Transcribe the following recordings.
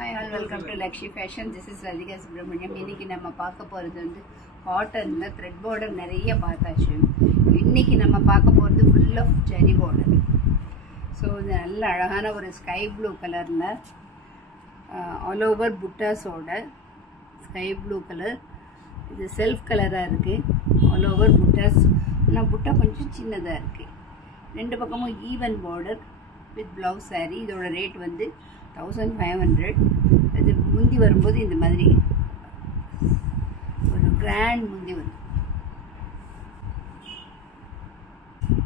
Hi all, welcome to Lakshmi Fashion. This is Radhika Subramaniam. இன்னைக்கு நம்ம பார்க்க போறது வந்து காட்டன்ல thread border நிறைய பார்த்தாச்சு. இன்னைக்கு நம்ம பார்க்க போறது full of jari border. So இது நல்ல அழகான ஒரு sky blue கலர்ல all over buttas ஓட sky blue color. இது self கலரா இருக்கு. all over buttas. ஆனா புட்டா கொஞ்சம் சின்னதா இருக்கு. ரெண்டு பக்கமும் even border with blouse saree. இதோட ரேட் வந்து 1500. அது முந்தி வரும்போது இந்த மாதிரி ஒரு கிராண்ட் முந்தி வந்து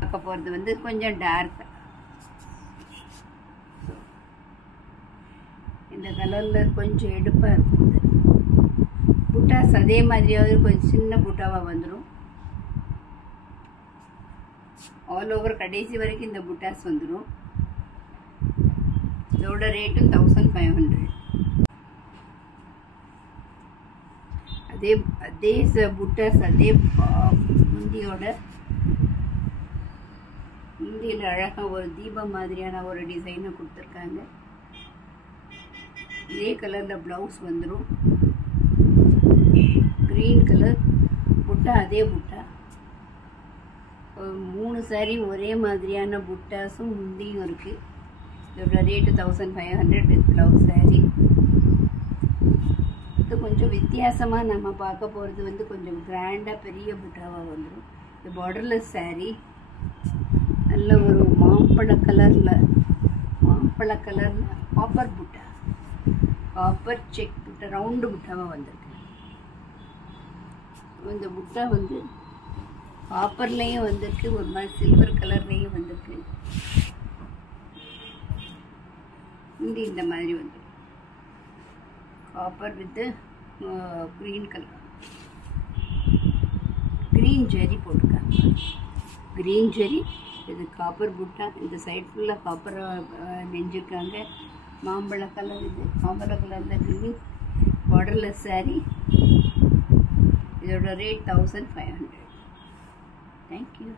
பார்க்க போகிறது வந்து கொஞ்சம் டார்க். இந்த கலரில் கொஞ்சம் எடுப்பாக இருக்குது. புட்டாஸ் அதே மாதிரியாவது கொஞ்சம் சின்ன புட்டாவாக வந்துடும். ஆல் ஓவர் கடைசி வரைக்கும் இந்த புட்டாஸ் வந்துடும். இதோட ரேட்டும் 1500. அதே புட்டாஸ் அதே முந்தியோட முந்தியில் அழகாக ஒரு தீபம் மாதிரியான ஒரு டிசைனை கொடுத்துருக்காங்க. இதே கலரில் ப்ளவுஸ் வந்துடும். க்ரீன் கலர் புட்டா அதே புட்டா. 3 சாரி ஒரே மாதிரியான புட்டாஸும் முந்தியும் இருக்குது. இதோட ரேட்டு 1500 வித் ப்ளவுஸ் சாரி. இது கொஞ்சம் வித்தியாசமாக நம்ம பார்க்க போகிறது வந்து கொஞ்சம் கிராண்டாக பெரிய புட்டாவாக வந்துடும். இது பார்டர்லெஸ் சாரி. நல்ல ஒரு மாம்பழ கலரில் காப்பர் புட்டா, காப்பர் செக் புட்டா, ரவுண்டு புட்டாவாக வந்திருக்கு. இந்த புட்டா வந்து காப்பர்லேயும் வந்திருக்கு, ஒரு மாதிரி சில்வர் கலர்லேயும் வந்திருக்கு. இந்த மாதிரி வந்து copper with green colour, green zari போட்டிருக்காங்க. க்ரீன் ஜெரி இது காப்பர் புட்டா. இந்த சைட் ஃபுல்லாக காப்பராக நெஞ்சிருக்காங்க. மாம்பழ கலர், இது மாம்பழ கலரில் க்ரீன் பார்டர்லெஸ் சாரி. இதோட ரேட் 1500. தேங்க்யூ.